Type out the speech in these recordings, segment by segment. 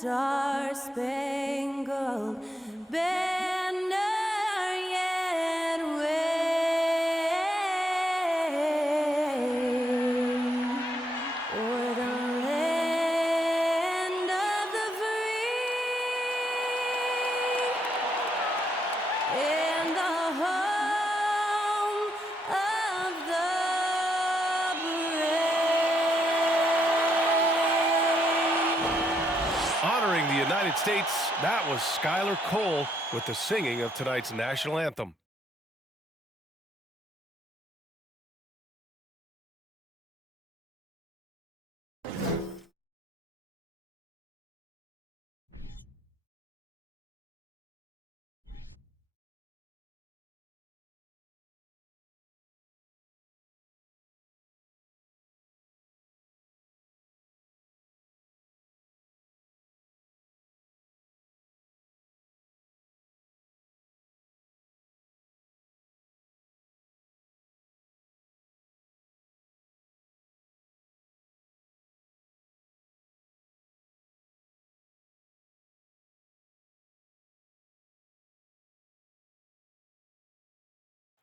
Star-Spangled Banner yet wave o'er the land of the free and the home of the brave. Honoring the United States, that was Skylar Cole with the singing of tonight's national anthem.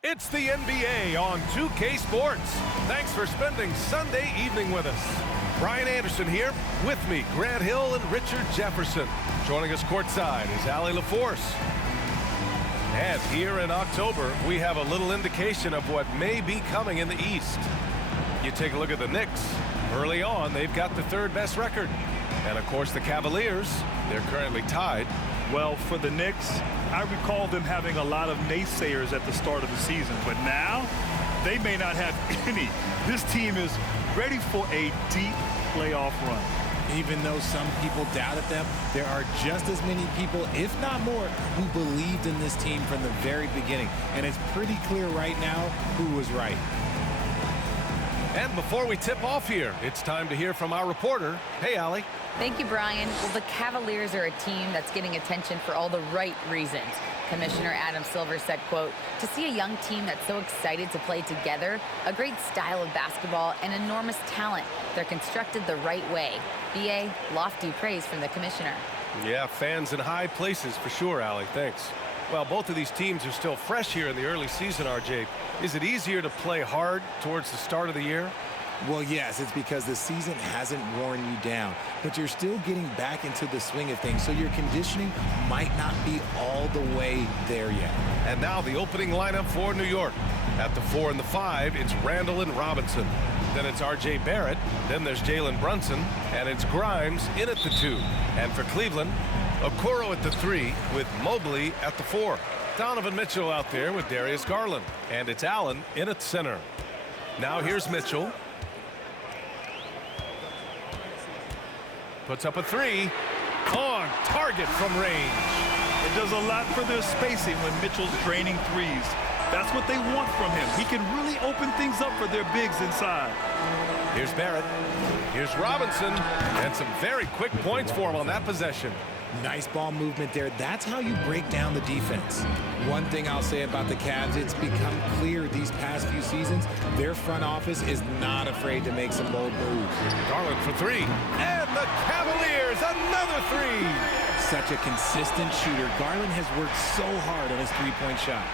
It's the NBA on 2K Sports. Thanks for spending Sunday evening with us. Brian Anderson here. With me, Grant Hill and Richard Jefferson. Joining us courtside is Allie LaForce. And here in October, we have a little indication of what may be coming in the East. You take a look at the Knicks. Early on, they've got the third best record. And of course, the Cavaliers, they're currently tied. Well, for the Knicks, I recall them having a lot of naysayers at the start of the season, but now they may not have any. This team is ready for a deep playoff run. Even though some people doubted them, there are just as many people, if not more, who believed in this team from the very beginning. And it's pretty clear right now who was right. And before we tip off here, it's time to hear from our reporter. Hey, Allie. Thank you, Brian. Well, the Cavaliers are a team that's getting attention for all the right reasons. Commissioner Adam Silver said, quote, "To see a young team that's so excited to play together, a great style of basketball, and enormous talent. They're constructed the right way." BA, lofty praise from the commissioner. Yeah, fans in high places for sure, Allie. Thanks. Well, both of these teams are still fresh here in the early season, RJ. Is it easier to play hard towards the start of the year? Well, yes, it's because the season hasn't worn you down, but you're still getting back into the swing of things, so your conditioning might not be all the way there yet. And now the opening lineup for New York. At the 4 and the 5, it's Randall and Robinson. Then it's R.J. Barrett. Then there's Jalen Brunson. And it's Grimes in at the 2. And for Cleveland, Okoro at the 3 with Mobley at the 4. Donovan Mitchell out there with Darius Garland. And it's Allen in at center. Now here's Mitchell. Puts up a 3. On target from range. It does a lot for their spacing when Mitchell's draining threes. That's what they want from him. He can really open things up for their bigs inside. Here's Barrett. Here's Robinson. And some very quick points for him on that possession. Nice ball movement there. That's how you break down the defense. One thing I'll say about the Cavs, it's become clear these past few seasons, their front office is not afraid to make some bold moves. Garland for 3. And the Cavaliers, another 3. Such a consistent shooter. Garland has worked so hard on his three-point shot.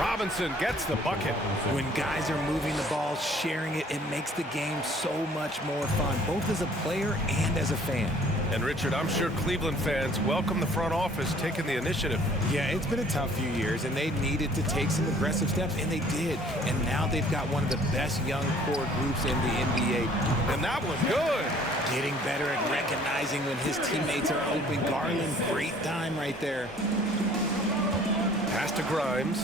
Robinson gets the bucket. When guys are moving the ball, sharing it, it makes the game so much more fun, both as a player and as a fan. And Richard, I'm sure Cleveland fans welcome the front office taking the initiative. Yeah, it's been a tough few years, and they needed to take some aggressive steps, and they did. And now they've got one of the best young core groups in the NBA. And that was good. Getting better at recognizing when his teammates are open. Garland, great time right there. Pass to Grimes.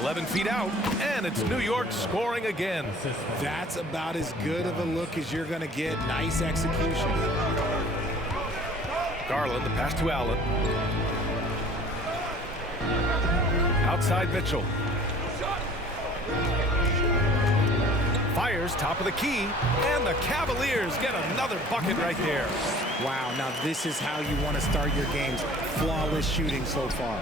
11 feet out, and it's New York scoring again. That's about as good of a look as you're going to get. Nice execution. Garland, the pass to Allen. Outside Mitchell. Fires, top of the key, and the Cavaliers get another bucket right there. Wow, now this is how you want to start your games. Flawless shooting so far.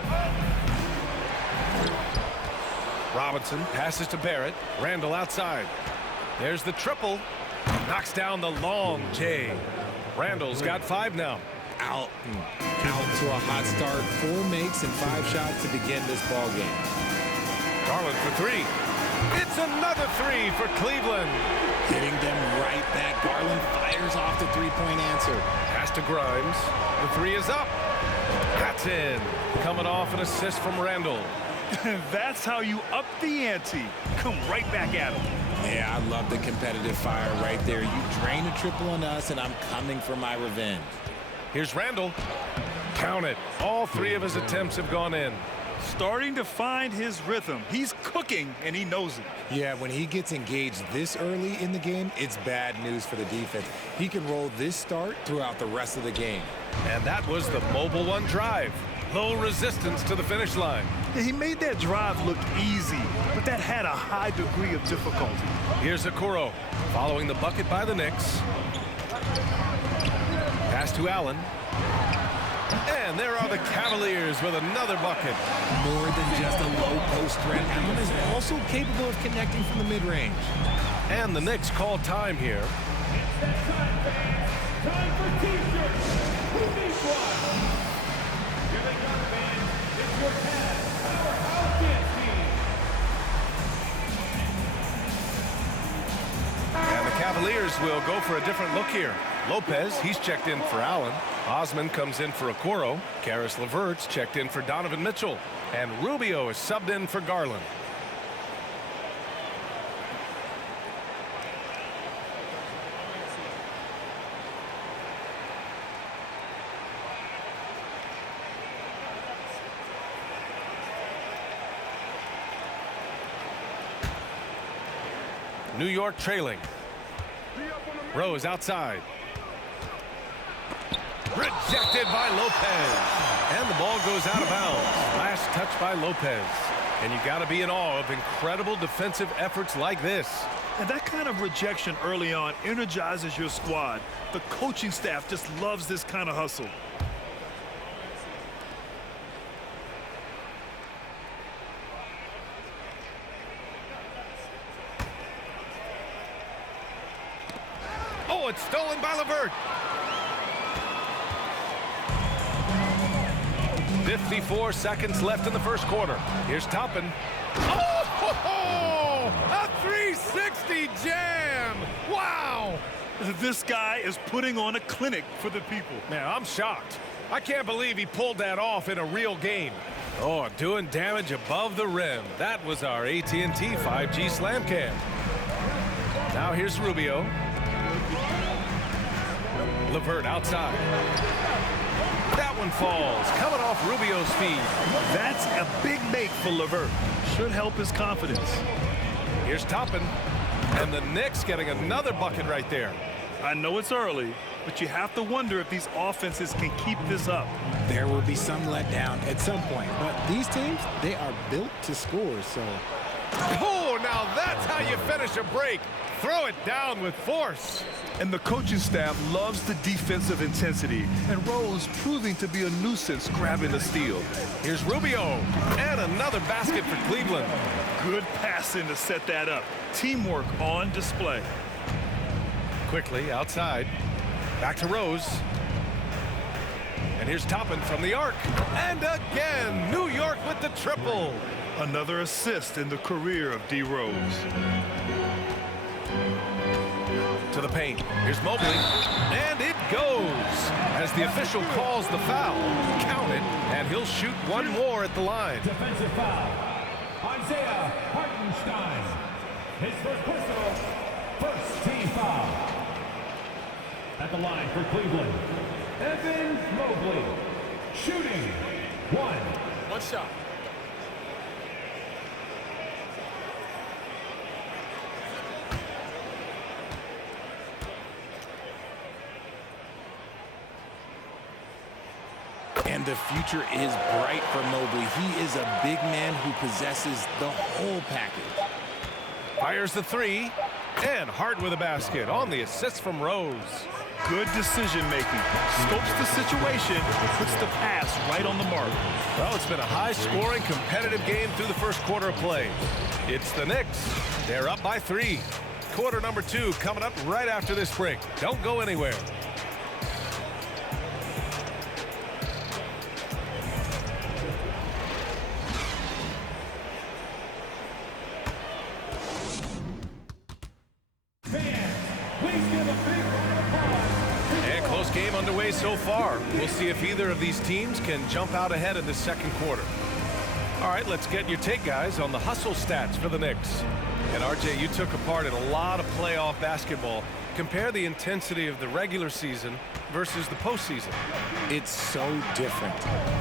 Robinson passes to Barrett. Randall outside. There's the triple. Knocks down the long J. Randall's got 5 now. Out to a hot start. 4 makes and 5 shots to begin this ball game. Garland for 3. It's another 3 for Cleveland. Hitting them right back. Garland fires off the three-point answer. Pass to Grimes. The 3 is up. That's in. Coming off an assist from Randall. That's how you up the ante. Come right back at him. Yeah, I love the competitive fire right there. You drain a triple on us, and I'm coming for my revenge. Here's Randall. Count it. All 3 of his attempts have gone in. Starting to find his rhythm. He's cooking, and he knows it. Yeah, when he gets engaged this early in the game, it's bad news for the defense. He can roll this start throughout the rest of the game. And that was the Mobile One drive. Low resistance to the finish line. Yeah, he made that drive look easy, but that had a high degree of difficulty. Here's Okoro following the bucket by the Knicks. Pass to Allen. And there are the Cavaliers with another bucket. More than just a low post threat, Allen is also capable of connecting from the mid-range. And the Knicks call time here. Time for T-shirts. Who needs one? Here they come, fans. It's your Cavs Powerhouse Dance Team. And the Cavaliers will go for a different look here. Lopez, he's checked in for Allen. Osman comes in for Okoro. Karis LeVert's checked in for Donovan Mitchell. And Rubio is subbed in for Garland. New York trailing. Rose outside. Rejected by Lopez. And the ball goes out of bounds. Last touch by Lopez. And you got to be in awe of incredible defensive efforts like this. And that kind of rejection early on energizes your squad. The coaching staff just loves this kind of hustle. Oh, it's stolen by LeVert. 54 seconds left in the first quarter. Here's Toppin. Oh, a 360 jam. Wow. This guy is putting on a clinic for the people. Man, I'm shocked. I can't believe he pulled that off in a real game. Oh, doing damage above the rim. That was our AT&T 5G Slam Cam. Now here's Rubio. LeVert outside. That one falls, coming off Rubio's feet. That's a big make for LeVert. Should help his confidence. Here's Toppin. And the Knicks getting another bucket right there. I know it's early, but you have to wonder if these offenses can keep this up. There will be some letdown at some point, but these teams, they are built to score, so. Oh, now that's how you finish a break. Throw it down with force. And the coaching staff loves the defensive intensity, and Rose proving to be a nuisance grabbing the steal. Here's Rubio, and another basket for Cleveland. Good passing to set that up. Teamwork on display. Quickly outside. Back to Rose. And here's Toppin from the arc. And again, New York with the triple. Another assist in the career of D. Rose. To the paint. Here's Mobley. And it goes. As the official calls the foul, count it, and he'll shoot one more at the line. Defensive foul. Isaiah Hartenstein. His first personal, first team foul. At the line for Cleveland, Evan Mobley. Shooting. One shot. And the future is bright for Mobley. He is a big man who possesses the whole package. Fires the three. And Hart with a basket on the assist from Rose. Good decision-making. Scopes the situation, puts the pass right on the mark. Well, it's been a high-scoring, competitive game through the first quarter of play. It's the Knicks. They're up by 3. Quarter number 2 coming up right after this break. Don't go anywhere. And close game underway so far. We'll see if either of these teams can jump out ahead in the second quarter. All right, let's get your take, guys, on the hustle stats for the Knicks. And RJ, you took a part in a lot of playoff basketball. Compare the intensity of the regular season versus the postseason. It's so different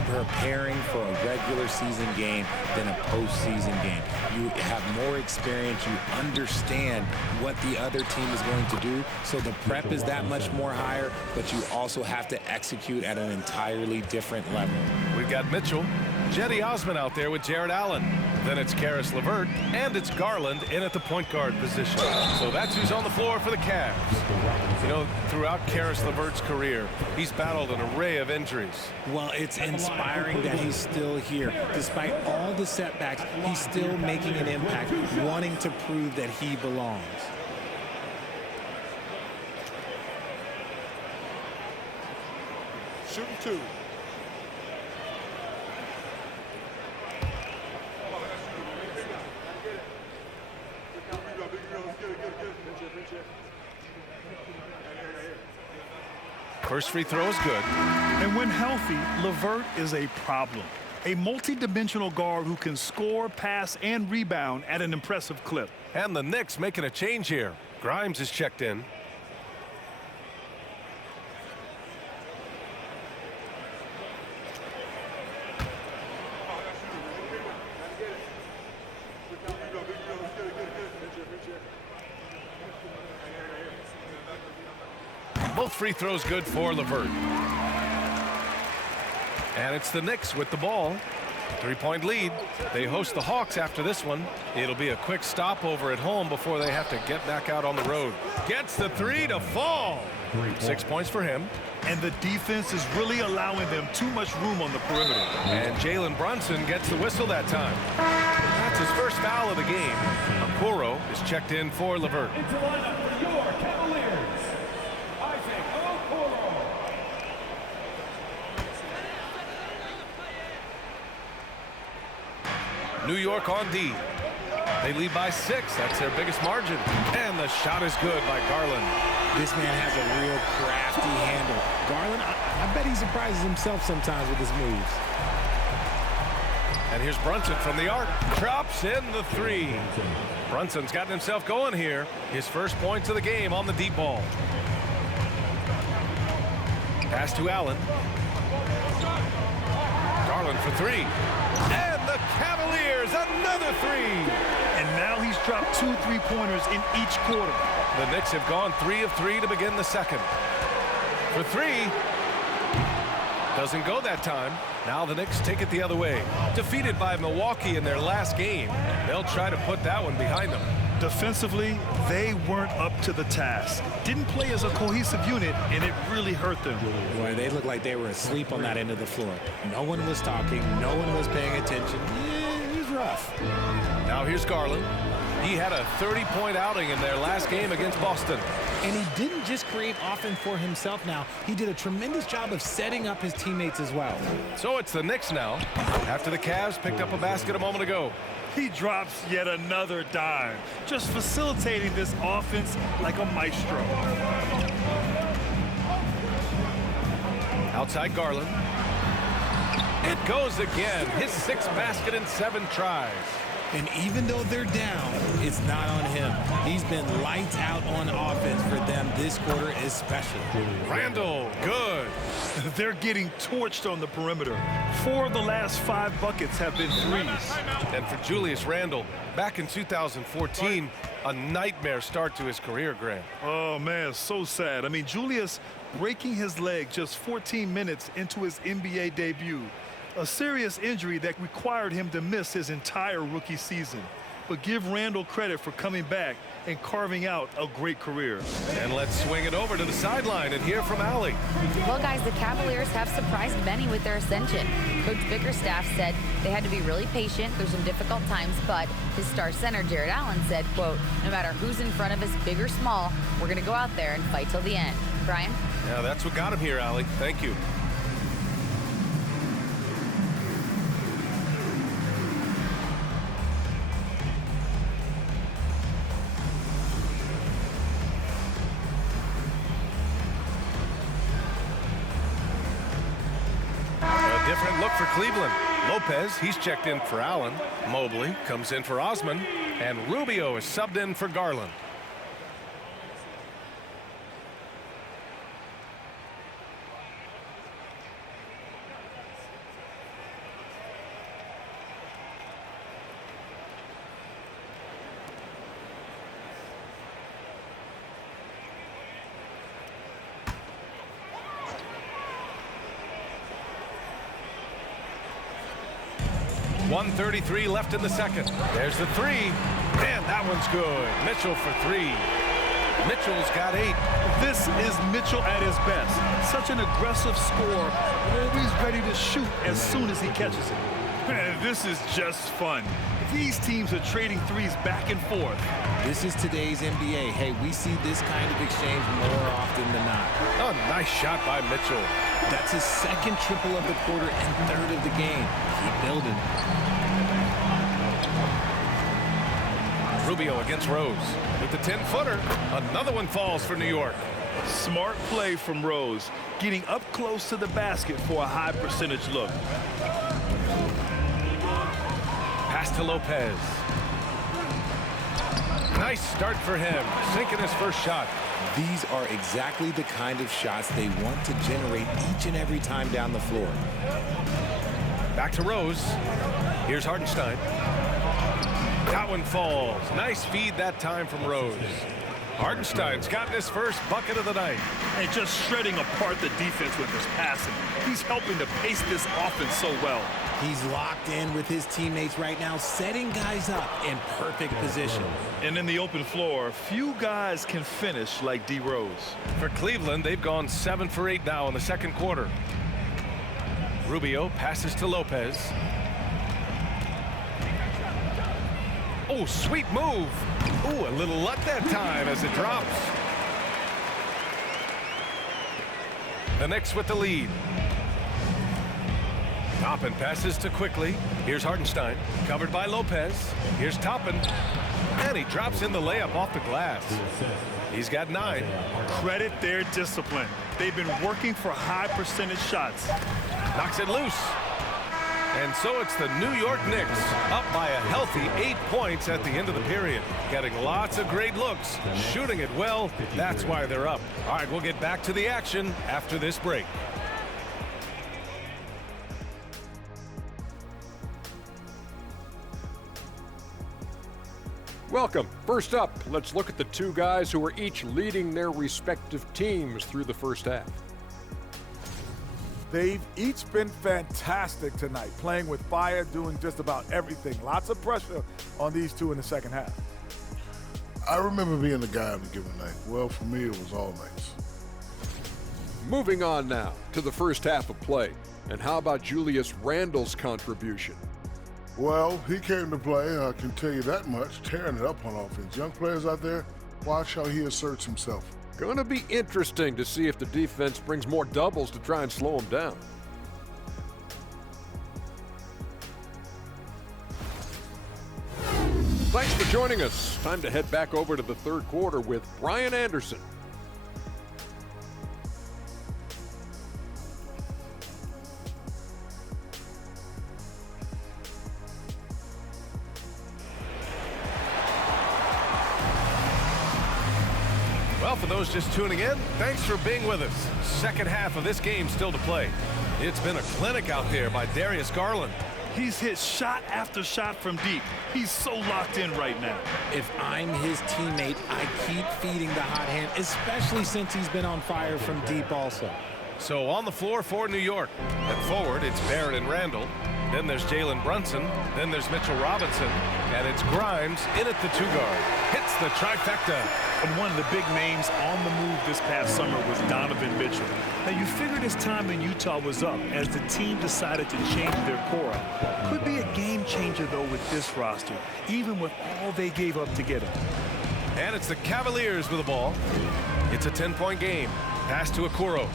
preparing for a regular season game than a postseason game. You have more experience. You understand what the other team is going to do. So the prep is that much more higher, but you also have to execute at an entirely different level. We've got Mitchell, Jetty Osman out there with Jared Allen. Then it's Karis LeVert, and it's Garland in at the point guard position. So that's who's on the floor for the Cavs. You know, throughout Karis LeVert's career, he's battled an array of injuries. Well, it's inspiring that he's still here. Despite all the setbacks, he's still making an impact, wanting to prove that he belongs. Shooting two. First free throw is good. And when healthy, LeVert is a problem. A multi-dimensional guard who can score, pass, and rebound at an impressive clip. And the Knicks making a change here. Grimes is checked in. Both free throws good for LeVert. And it's the Knicks with the ball. 3-point lead. They host the Hawks after this one. It'll be a quick stopover at home before they have to get back out on the road. Gets the three to fall. 6 points for him. And the defense is really allowing them too much room on the perimeter. And Jalen Brunson gets the whistle that time. That's his first foul of the game. Okoro is checked in for LeVert. Into lineup for your Cavaliers. New York on D. They lead by 6. That's their biggest margin. And the shot is good by Garland. This man has a real crafty handle. Garland, I bet he surprises himself sometimes with his moves. And here's Brunson from the arc. Drops in the 3. Brunson's gotten himself going here. His first points of the game on the deep ball. Pass to Allen. Garland for 3. And the Cavaliers, another 3. And now he's dropped 2 3-pointers in each quarter. The Knicks have gone 3 of 3 to begin the second. For 3. Doesn't go that time. Now the Knicks take it the other way. Defeated by Milwaukee in their last game. They'll try to put that one behind them. Defensively, they weren't up to the task. Didn't play as a cohesive unit, and it really hurt them. Boy, they looked like they were asleep on that end of the floor. No one was talking. No one was paying attention. Yeah, it was rough. Now here's Garland. He had a 30-point outing in their last game against Boston. And he didn't just create offense for himself now. He did a tremendous job of setting up his teammates as well. So it's the Knicks now, after the Cavs picked up a basket a moment ago. He drops yet another dime, just facilitating this offense like a maestro. Outside Garland. It goes again. His 6th basket in 7 tries. And even though they're down, it's not on him. He's been lights out on offense for them this quarter especially. Randall, good. They're getting torched on the perimeter. 4 of the last 5 buckets have been threes. And for Julius Randle, back in 2014, a nightmare start to his career, Grant. Oh, man, so sad. I mean, Julius breaking his leg just 14 minutes into his NBA debut. A serious injury that required him to miss his entire rookie season. But give Randall credit for coming back and carving out a great career. And let's swing it over to the sideline and hear from Allie. Well, guys, the Cavaliers have surprised many with their ascension. Coach Bickerstaff said they had to be really patient through some difficult times, but his star center, Jared Allen, said, quote, no matter who's in front of us, big or small, we're going to go out there and fight till the end. Brian? Yeah, that's what got him here, Allie. Thank you. Different look for Cleveland. Lopez, he's checked in for Allen. Mobley comes in for Osman. And Rubio is subbed in for Garland. .133 left in the second. There's the three. And that one's good. Mitchell for three. Mitchell's got 8. This is Mitchell at his best. Such an aggressive scorer, always ready to shoot as soon as he catches it. Man, this is just fun. These teams are trading threes back and forth. This is today's NBA. Hey, we see this kind of exchange more often than not. Oh, nice shot by Mitchell. That's his second triple of the quarter and third of the game. Keep building. Rubio against Rose. With the 10-footer, another one falls for New York. Smart play from Rose, getting up close to the basket for a high percentage look. Pass to Lopez. Nice start for him, sinking his first shot. These are exactly the kind of shots they want to generate each and every time down the floor. Back to Rose. Here's Hartenstein. That one falls. Nice feed that time from Rose. Hartenstein's gotten his first bucket of the night. And just shredding apart the defense with his passing. He's helping to pace this offense so well. He's locked in with his teammates right now, setting guys up in perfect position. And in the open floor, few guys can finish like D. Rose. For Cleveland, they've gone 7 for 8 now in the second quarter. Rubio passes to Lopez. Oh, sweet move. Oh, a little luck that time as it drops. The Knicks with the lead. Toppin passes to Quickly. Here's Hartenstein, covered by Lopez. Here's Toppin, and he drops in the layup off the glass. He's got 9. Credit their discipline. They've been working for high percentage shots. Knocks it loose. And so it's the New York Knicks up by a healthy 8 points at the end of the period. Getting lots of great looks, shooting it well. That's why they're up. All right, we'll get back to the action after this break. Welcome. First up, let's look at the two guys who are each leading their respective teams through the first half. They've each been fantastic tonight, playing with fire, doing just about everything. Lots of pressure on these two in the second half. I remember being the guy on a given night. Well, for me, it was all nights. Moving on now to the first half of play. And how about Julius Randle's contribution? Well, he came to play, I can tell you that much, tearing it up on offense. Young players out there, watch how he asserts himself. Going to be interesting to see if the defense brings more doubles to try and slow him down. Thanks for joining us. Time to head back over to the third quarter with Brian Anderson. Well, for those just tuning in, thanks for being with us. Second half of this game still to play. It's been a clinic out there by Darius Garland. He's hit shot after shot from deep. He's so locked in right now. If I'm his teammate, I keep feeding the hot hand, especially since he's been on fire from deep also. So on the floor for New York. At forward, it's Barrett and Randall. Then there's Jalen Brunson. Then there's Mitchell Robinson. And it's Grimes in at the 2-guard. Hits the trifecta. And one of the big names on the move this past summer was Donovan Mitchell. Now, you figured his time in Utah was up as the team decided to change their core up. Could be a game changer, though, with this roster, even with all they gave up to get him. And it's the Cavaliers with the ball. It's a 10-point game. Pass to Okoro.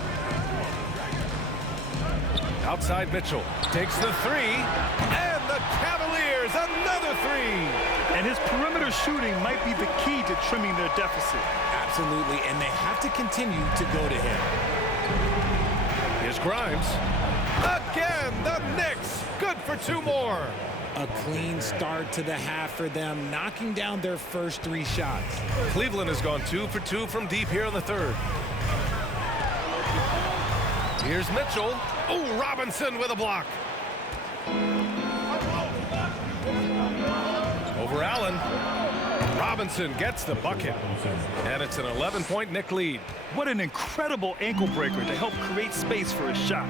Outside Mitchell. Takes the 3. And the Cavaliers, another 3. And his perimeter shooting might be the key to trimming their deficit. Absolutely, and they have to continue to go to him. Here's Grimes. Again, the Knicks. Good for 2 more. A clean start to the half for them, knocking down their first 3 shots. Cleveland has gone 2 for 2 from deep here in the third. Here's Mitchell. Oh, Robinson with a block. Over Allen. Robinson gets the bucket. And it's an 11-point Knick lead. What an incredible ankle breaker to help create space for a shot.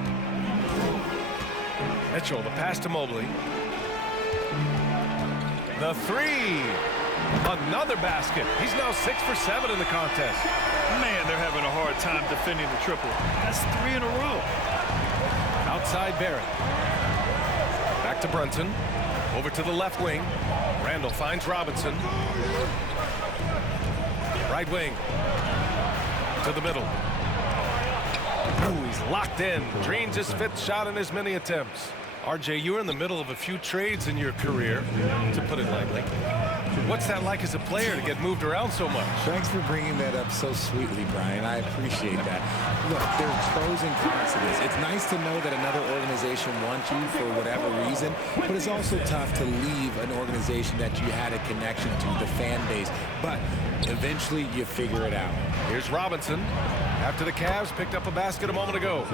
Mitchell, the pass to Mobley. The 3. Another basket. He's now 6 for 7 in the contest. Man, they're having a hard time defending the triple. That's 3 in a row. Outside Barrett. Back to Brunson. Over to the left wing. Randall finds Robinson. Right wing. To the middle. Ooh, he's locked in. Drains his 5th shot in as many attempts. RJ, you're in the middle of a few trades in your career, to put it lightly. What's that like as a player to get moved around so much? Thanks for bringing that up so sweetly, Brian. I appreciate that. Look, there's pros and cons to this. It's nice to know that another organization wants you for whatever reason, but it's also tough to leave an organization that you had a connection to, the fan base. But eventually you figure it out. Here's Robinson. After the Cavs picked up a basket a moment ago.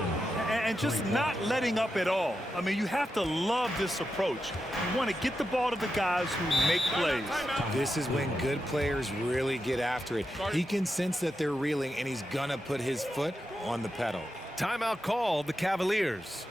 And just not letting up at all. I mean, you have to love this approach. You want to get the ball to the guys who make plays. This is when good players really get after it. He can sense that they're reeling, and he's going to put his foot on the pedal. Timeout called, the Cavaliers.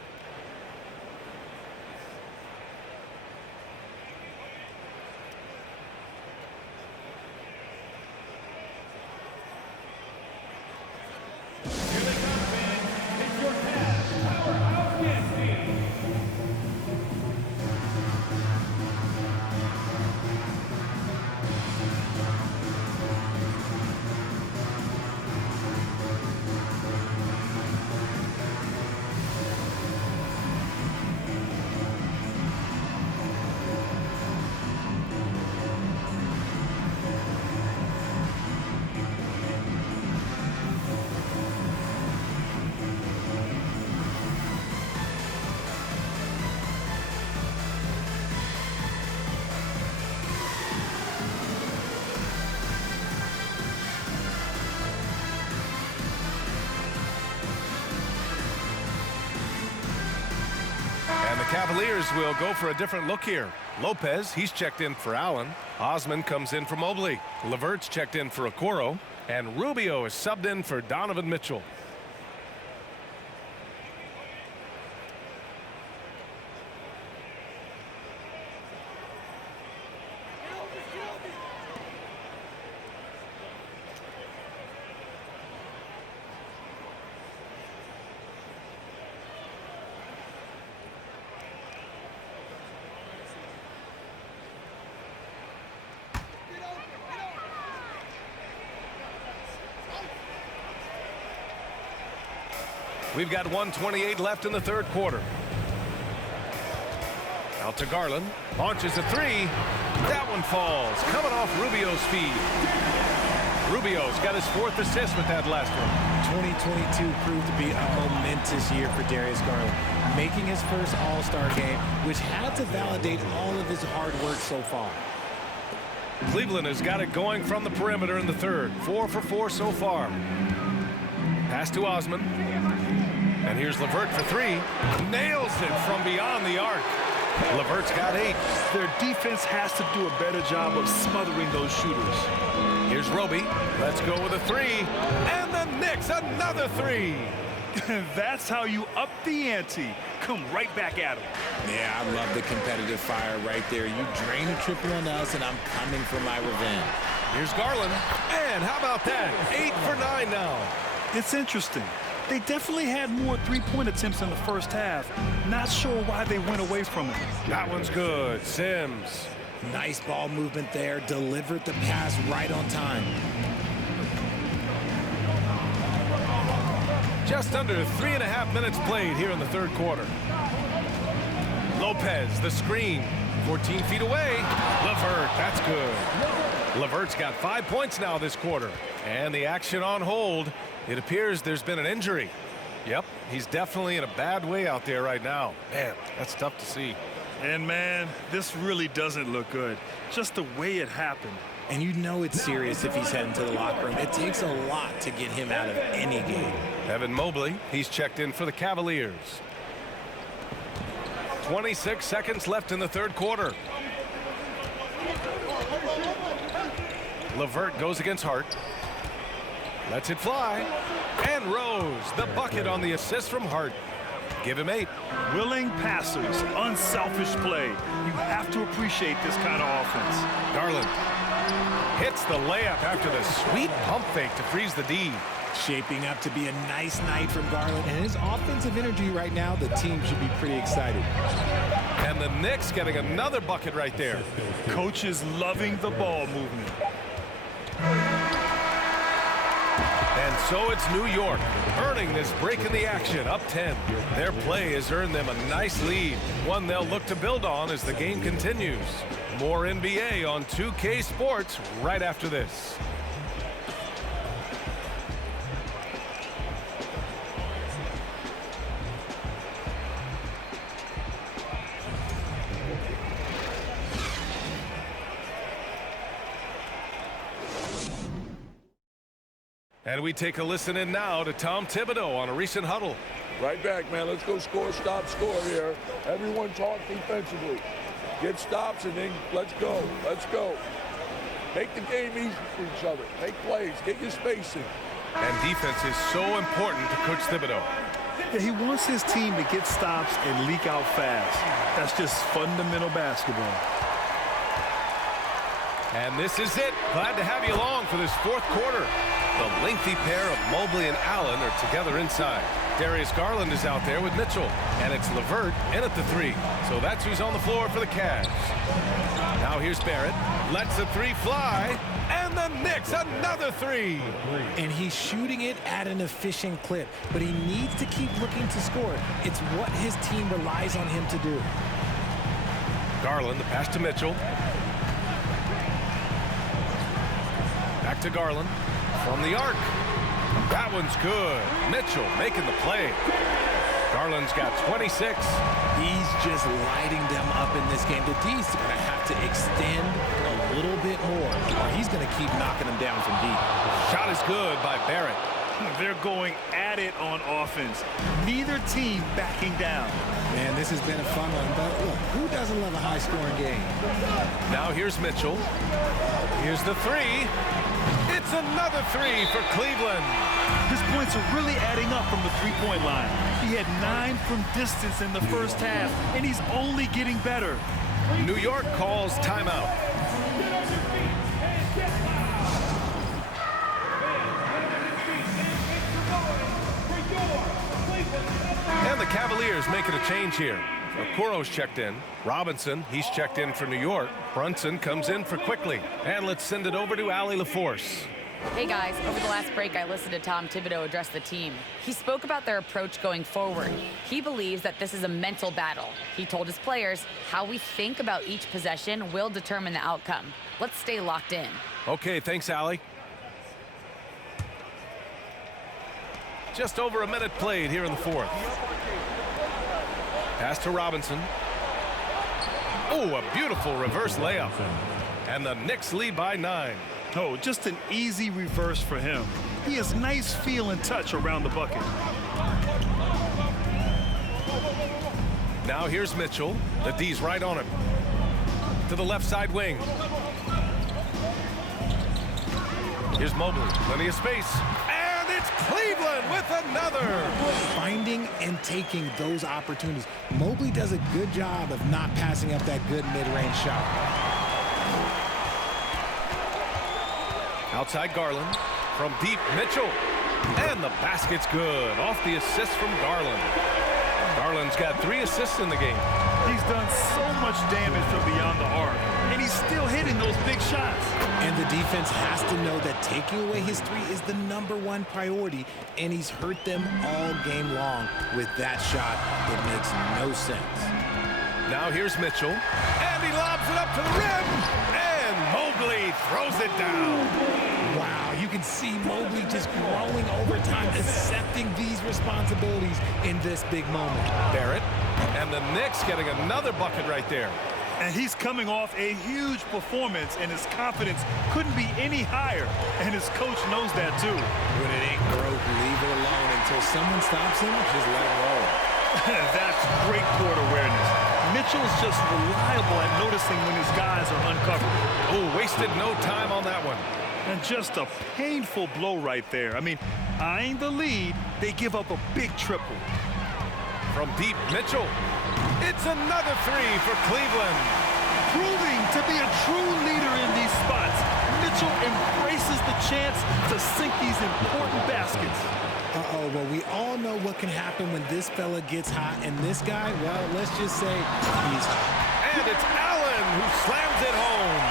Cavaliers will go for a different look here. Lopez, he's checked in for Allen. Osman comes in for Mobley. Levert's checked in for Okoro. And Rubio is subbed in for Donovan Mitchell. We've got 1:28 left in the third quarter. Out to Garland. Launches a 3. That one falls. Coming off Rubio's feed. Rubio's got his 4th assist with that last one. 2022 proved to be a momentous year for Darius Garland, making his first All-Star game, which had to validate all of his hard work so far. Cleveland has got it going from the perimeter in the third. 4 for 4 so far. Pass to Osman. And here's Levert for 3. Nails it from beyond the arc. Levert's got 8. Their defense has to do a better job of smothering those shooters. Here's Roby. Let's go with a 3. And the Knicks, another 3. That's how you up the ante. Come right back at them. Yeah, I love the competitive fire right there. You drain a triple on us, and I'm coming for my revenge. Here's Garland. And how about that? 8 for 9 now. It's interesting. They definitely had more three-point attempts in the first half. Not sure why they went away from it. That one's good. Sims. Nice ball movement there. Delivered the pass right on time. Just under 3.5 minutes played here in the third quarter. Lopez, the screen. 14 feet away. Levert, that's good. Levert's got 5 points now this quarter. And the action on hold. It appears there's been an injury. Yep, he's definitely in a bad way out there right now. Man, that's tough to see. And, man, this really doesn't look good. Just the way it happened. And you know it's serious if he's heading to the locker room. It takes a lot to get him out of any game. Evan Mobley, he's checked in for the Cavaliers. 26 seconds left in the third quarter. LeVert goes against Hart. Lets it fly. And Rose, the bucket on the assist from Hart. Give him 8. Willing passers, unselfish play. You have to appreciate this kind of offense. Garland hits the layup after the sweet pump fake to freeze the D. Shaping up to be a nice night from Garland, and his offensive energy right now, the team should be pretty excited. And the Knicks getting another bucket right there. Coach is loving the ball movement. And so it's New York earning this break in the action, up 10. Their play has earned them a nice lead, one they'll look to build on as the game continues. More NBA on 2K Sports right after this. And we take a listen in now to Tom Thibodeau on a recent huddle. Right back, man. Let's go score, stop, score here. Everyone talk defensively. Get stops and then let's go. Let's go. Make the game easy for each other. Make plays. Get your spacing. And defense is so important to Coach Thibodeau. Yeah, he wants his team to get stops and leak out fast. That's just fundamental basketball. And this is it. Glad to have you along for this fourth quarter. The lengthy pair of Mobley and Allen are together inside. Darius Garland is out there with Mitchell. And it's LeVert in at the 3. So that's who's on the floor for the Cavs. Now here's Barrett. Lets the 3 fly. And the Knicks, another 3. And he's shooting it at an efficient clip. But he needs to keep looking to score. It's what his team relies on him to do. Garland, the pass to Mitchell. Back to Garland. From the arc. That one's good. Mitchell making the play. Garland's got 26. He's just lighting them up in this game. The D's are going to have to extend a little bit more, or he's going to keep knocking them down from deep. Shot is good by Barrett. They're going at it on offense. Neither team backing down. Man, this has been a fun one, but look, who doesn't love a high-scoring game? Now here's Mitchell. Here's the 3. It's another 3 for Cleveland. His points are really adding up from the three-point line. He had 9 from distance in the first half, and he's only getting better. New York calls timeout. And the Cavaliers making a change here. Okoro's checked in. Robinson, he's checked in for New York. Brunson comes in for Quickly. And let's send it over to Allie LaForce. Hey guys, over the last break I listened to Tom Thibodeau address the team. He spoke about their approach going forward. He believes that this is a mental battle. He told his players how we think about each possession will determine the outcome. Let's stay locked in. Okay, thanks, Allie. Just over a minute played here in the fourth. Pass to Robinson. Oh, a beautiful reverse layup. And the Knicks lead by 9. Oh, just an easy reverse for him. He has nice feel and touch around the bucket. Now here's Mitchell. The D's right on him. To the left side wing. Here's Mobley. Plenty of space. And it's Cleveland with another. Finding and taking those opportunities. Mobley does a good job of not passing up that good mid-range shot. Outside Garland. From deep, Mitchell. And the basket's good. Off the assist from Garland. Garland's got 3 assists in the game. He's done so much damage from beyond the arc, and he's still hitting those big shots. And the defense has to know that taking away his 3 is the #1 priority, and he's hurt them all game long with that shot. It makes no sense. Now here's Mitchell. And he lobs it up to the rim. And Mobley throws it down. Wow, you can see Mobley just growing over time, accepting shifting these responsibilities in this big moment. Barrett, and the Knicks getting another bucket right there. And he's coming off a huge performance, and his confidence couldn't be any higher. And his coach knows that, too. When it ain't broke, leave it alone. Until someone stops him, just let him roll. That's great court awareness. Mitchell's just reliable at noticing when his guys are uncovered. Oh, wasted no time on that one. And just a painful blow right there. I mean, eyeing the lead, they give up a big triple. From deep, Mitchell. It's another three for Cleveland. Proving to be a true leader in these spots, Mitchell embraces the chance to sink these important baskets. Well, we all know what can happen when this fella gets hot, and this guy, well, let's just say he's hot. And it's Allen who slams it home.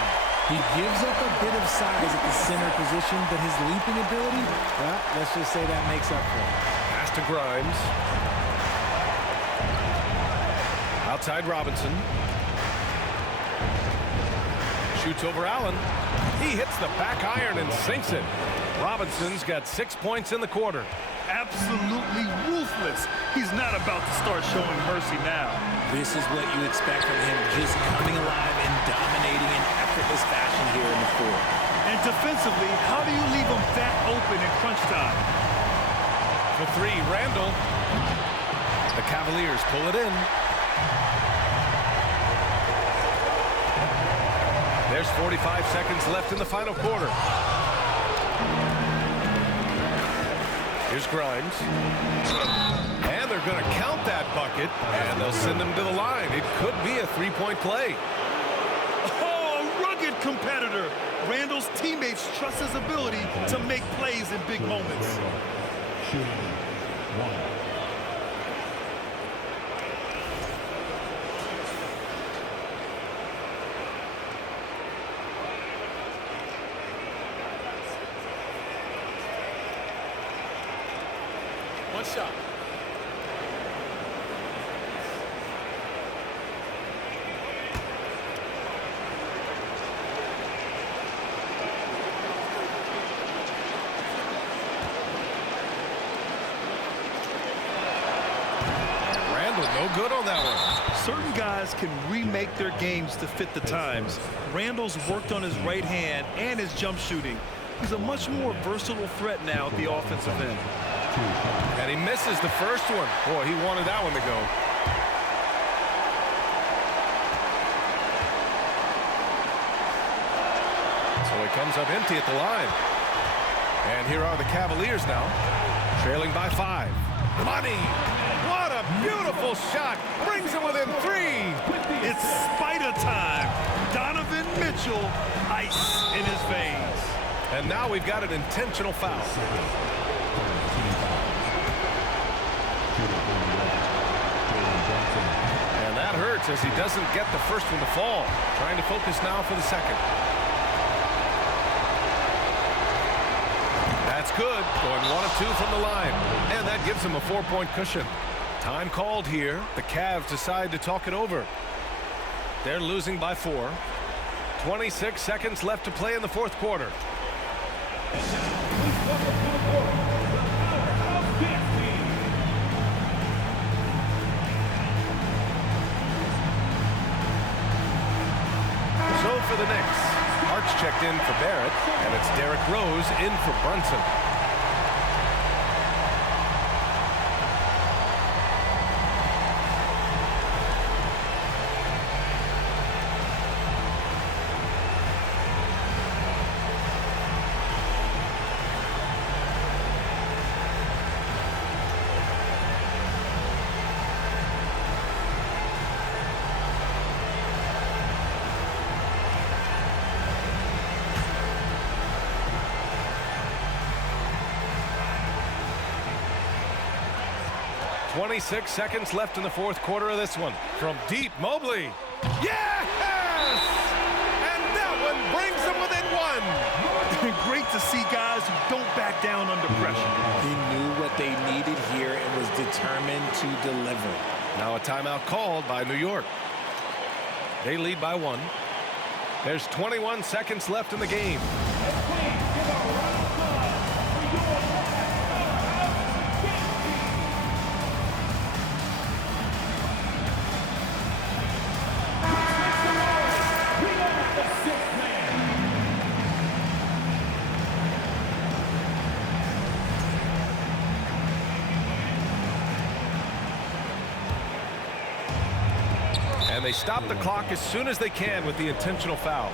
He gives up a bit of size at the center position, but his leaping ability, well, let's just say that makes up for it. Pass to Grimes. Outside Robinson. Shoots over Allen. He hits the back iron and sinks it. Robinson's got 6 points in the quarter. Absolutely ruthless. He's not about to start showing mercy now. This is what you expect from him, just coming alive and dominating in effortless fashion here in the fourth. And defensively, how do you leave him that open in crunch time? For three, Randall. The Cavaliers pull it in. There's 45 seconds left in the final quarter. Here's Grimes. And they're going to count that bucket, and they'll send him to the line. It could be a three-point play. Oh, a rugged competitor. Randall's teammates trust his ability to make plays in big moments. Shooting one. One shot. Randall, no good on that one. Certain guys can remake their games to fit the times. Randall's worked on his right hand and his jump shooting. He's a much more versatile threat now at the offensive end. And he misses the first one. Boy, he wanted that one to go. So he comes up empty at the line. And here are the Cavaliers now, trailing by 5. Money! What a beautiful shot! Brings him within 3. It's spider time. Donovan Mitchell, ice in his veins. And now we've got an intentional foul. And that hurts as he doesn't get the first one to fall. Trying to focus now for the second. That's good. Going 1 of 2 from the line. And that gives him a 4-point cushion. Time called here. The Cavs decide to talk it over. They're losing by 4. 26 seconds left to play in the fourth quarter. And now, please welcome to the court, the powerhouse dance team. So for the Knicks, Hart's checked in for Barrett, and it's Derrick Rose in for Brunson. .26 seconds left in the fourth quarter of this one. From deep, Mobley. Yes! And that one brings them within 1. Great to see guys who don't back down under pressure. He knew what they needed here and was determined to deliver. Now a timeout called by New York. They lead by 1. There's 21 seconds left in the game. And please give a round of applause for your powerhouse dance And they stop the clock as soon as they can with the intentional foul.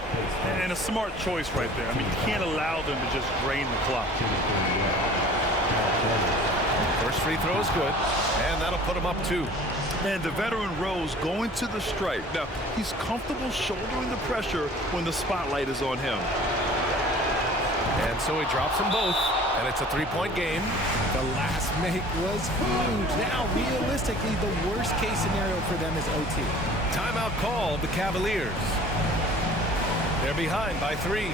And a smart choice right there. I mean, you can't allow them to just drain the clock. First free throw is good, and that'll put him up 2. And the veteran Rose going to the stripe. Now, he's comfortable shouldering the pressure when the spotlight is on him. And so he drops them both, and it's a 3-point game. The last make was huge. Now, realistically, the worst-case scenario for them is OT. Timeout call of the Cavaliers. They're behind by 3.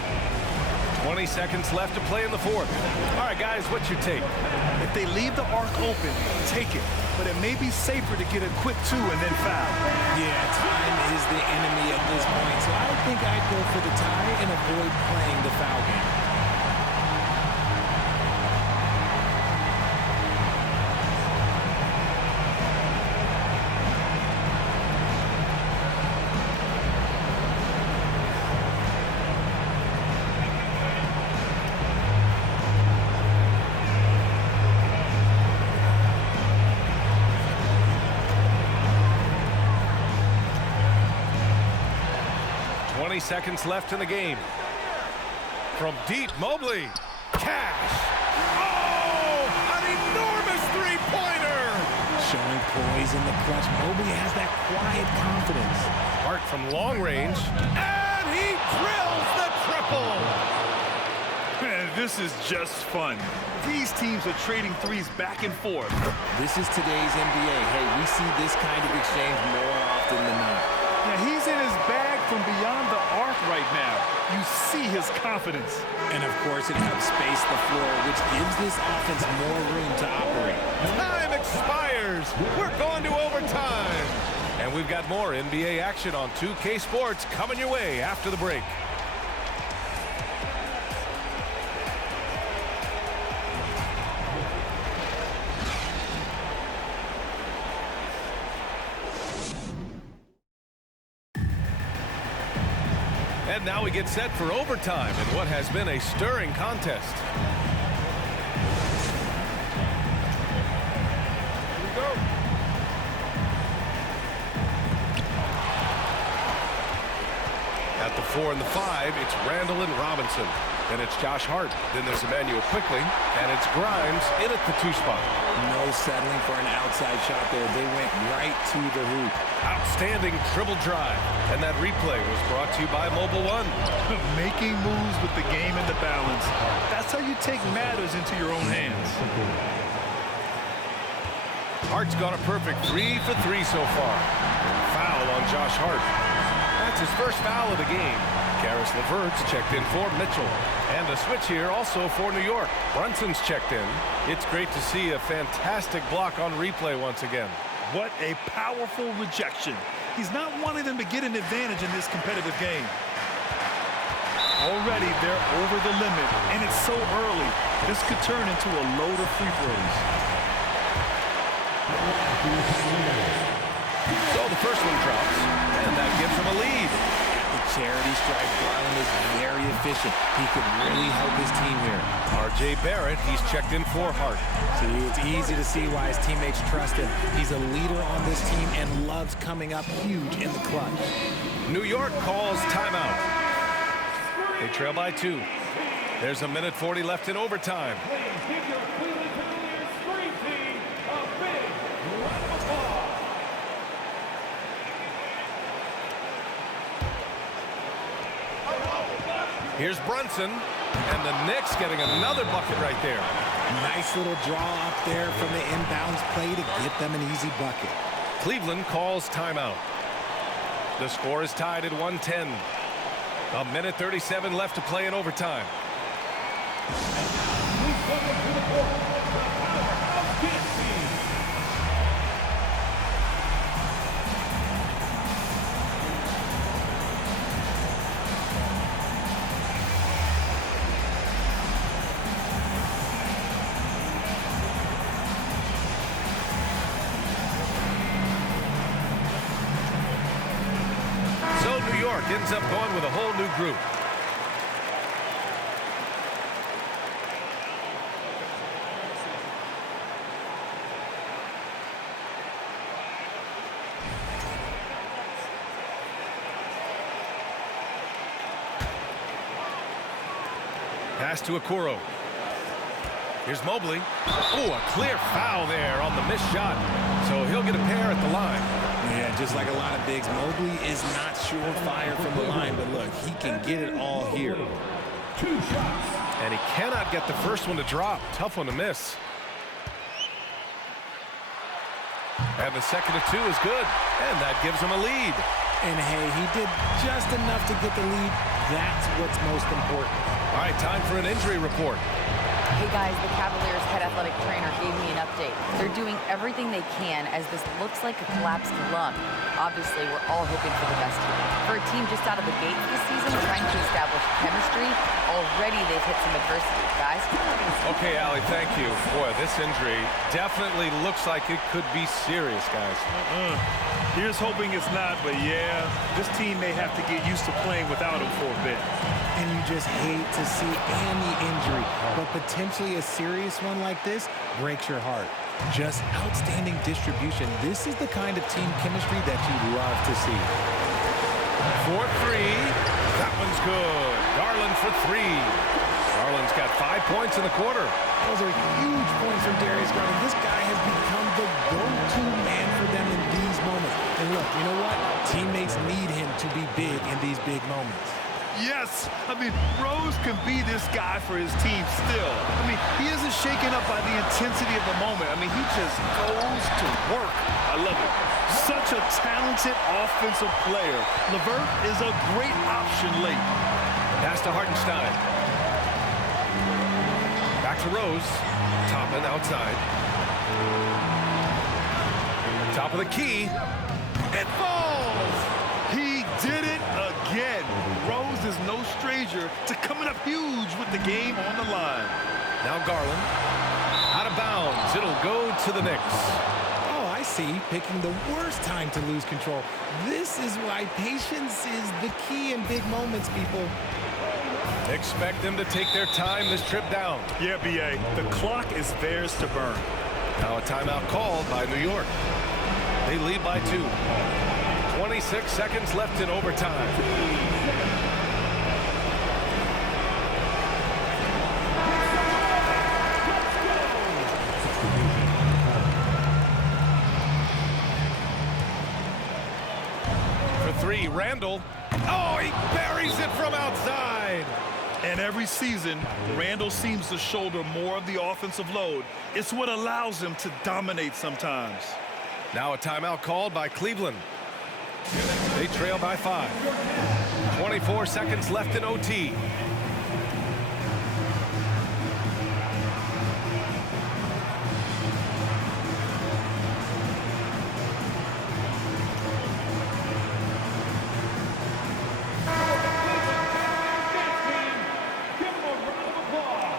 20 seconds left to play in the fourth. All right, guys, what's your take? If they leave the arc open, take it. But it may be safer to get a quick 2 and then foul. Yeah, time is the enemy at this point, so I think I'd go for the tie and avoid playing the foul game. Seconds left in the game. From deep, Mobley. Cash. Oh, an enormous three-pointer. Showing poise in the clutch. Mobley has that quiet confidence. Hart from long range. And he drills the triple. Man, this is just fun. These teams are trading threes back and forth. This is today's NBA. Hey, we see this kind of exchange more often than not. Yeah, he's in his bag from beyond the arc right now. You see his confidence. And, of course, it helps space the floor, which gives this offense more room to operate. Time expires. We're going to overtime. And we've got more NBA action on 2K Sports coming your way after the break. And now we get set for overtime in what has been a stirring contest. Here we go. At the 4 and the 5, it's Randall and Robinson. Then it's Josh Hart. Then there's Emmanuel Quickly. And it's Grimes in at the 2 spot. No settling for an outside shot there. They went right to the hoop. Outstanding dribble drive. And that replay was brought to you by Mobile One. Making moves with the game and the balance. That's how you take matters into your own hands. Hart's got a perfect 3 for 3 so far. Foul on Josh Hart. That's his first foul of the game. Karis LeVert's checked in for Mitchell. And a switch here also for New York. Brunson's checked in. It's great to see a fantastic block on replay once again. What a powerful rejection. He's not wanting them to get an advantage in this competitive game. Already they're over the limit, and it's so early. This could turn into a load of free throws. So the first one drops, and that gives him a lead. The charity stripe, Garland is very efficient. He could really help his team here. R.J. Barrett, he's checked in for Hart. See, it's easy to see why his teammates trust him. He's a leader on this team and loves coming up huge in the clutch. New York calls timeout. They trail by 2. There's a minute 40 left in overtime. Give your Cleveland Cavaliers screen team a big round of applause. Here's Brunson, and the Knicks getting another bucket right there. Nice little draw up there from the inbounds play to get them an easy bucket. Cleveland calls timeout. The score is tied at 110. A minute 37 left to play in overtime. Please welcome to the court, the powerhouse Knicks team. So New York ends up going with a whole new group. Pass to Okoro. Here's Mobley. Oh, a clear foul there on the missed shot. So he'll get a pair at the line. Yeah, just like a lot of bigs, Mobley is not surefire from the line, but look, he can get it all here. 2 shots. And he cannot get the first one to drop. Tough one to miss. And the second of 2 is good. And that gives him a lead. And hey, he did just enough to get the lead. That's what's most important. All right, time for an injury report. Hey guys, the Cavaliers head athletic trainer gave me an update. They're doing everything they can as this looks like a collapsed lung. Obviously, we're all hoping for the best here. For a team just out of the gate this season trying to establish chemistry, already they've hit some adversity, guys. Okay, Allie, thank you. Boy, this injury definitely looks like it could be serious, guys. Here's hoping it's not, but yeah, this team may have to get used to playing without him for a bit. And you just hate to see any injury, but potentially a serious one like this breaks your heart. Just outstanding distribution. This is the kind of team chemistry that you love to see. For 3. That one's good. Garland for 3. Garland's got 5 points in the quarter. Those are huge points from Darius Garland. This guy has become the go-to man for them in these moments. And look, you know what? Teammates need him to be big in these big moments. Yes! I mean, Rose can be this guy for his team still. I mean, he isn't shaken up by the intensity of the moment. I mean, he just goes to work. I love it. Such a talented offensive player. LeVert is a great option late. Pass to Hartenstein. Back to Rose. Toppin outside. Top of the key. It falls! He did it again. Rose is no stranger to coming up huge with the game on the line. Now Garland. Out of bounds. It'll go to the Knicks. Oh, I see. Picking the worst time to lose control. This is why patience is the key in big moments, people. Expect them to take their time this trip down. Yeah, B.A. The clock is theirs to burn. Now a timeout called by New York. They lead by 2. 26 seconds left in overtime. For 3, Randall. Oh, he buries it from outside. And every season, Randall seems to shoulder more of the offensive load. It's what allows him to dominate sometimes. Now a timeout called by Cleveland. They trail by 5. 24 seconds left in OT. Give him a round of applause.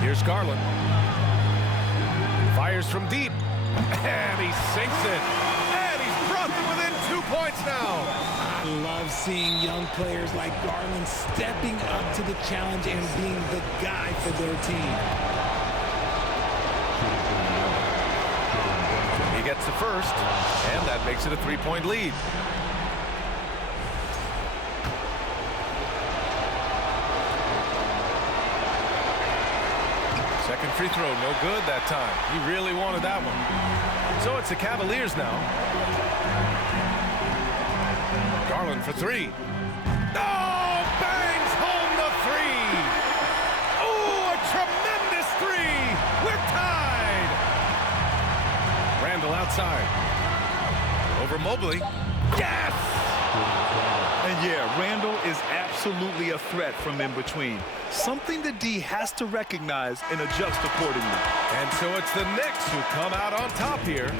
Here's Garland. Fires from deep. And he sinks it. And he's brought them within 2 points now. I love seeing young players like Garland stepping up to the challenge and being the guy for their team. He gets the first, and that makes it a 3-point lead. Second free throw, no good that time. He really wanted that one. So it's the Cavaliers now. Garland for 3. Oh, bangs home the 3. Oh, a tremendous 3. We're tied. Randall outside. Over Mobley. Yes! And yeah, Randall is absolutely a threat from in between. Something the D has to recognize and adjust accordingly. And so it's the Knicks who come out on top here.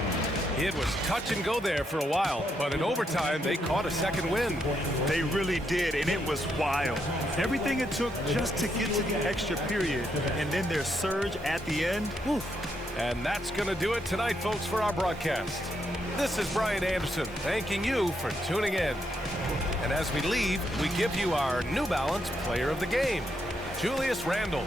It was touch and go there for a while, but in overtime, they caught a second win. They really did, and it was wild. Everything it took just to get to the extra period, and then their surge at the end. Whew. And that's going to do it tonight, folks, for our broadcast. This is Brian Anderson, thanking you for tuning in. And as we leave, we give you our New Balance Player of the Game, Julius Randle.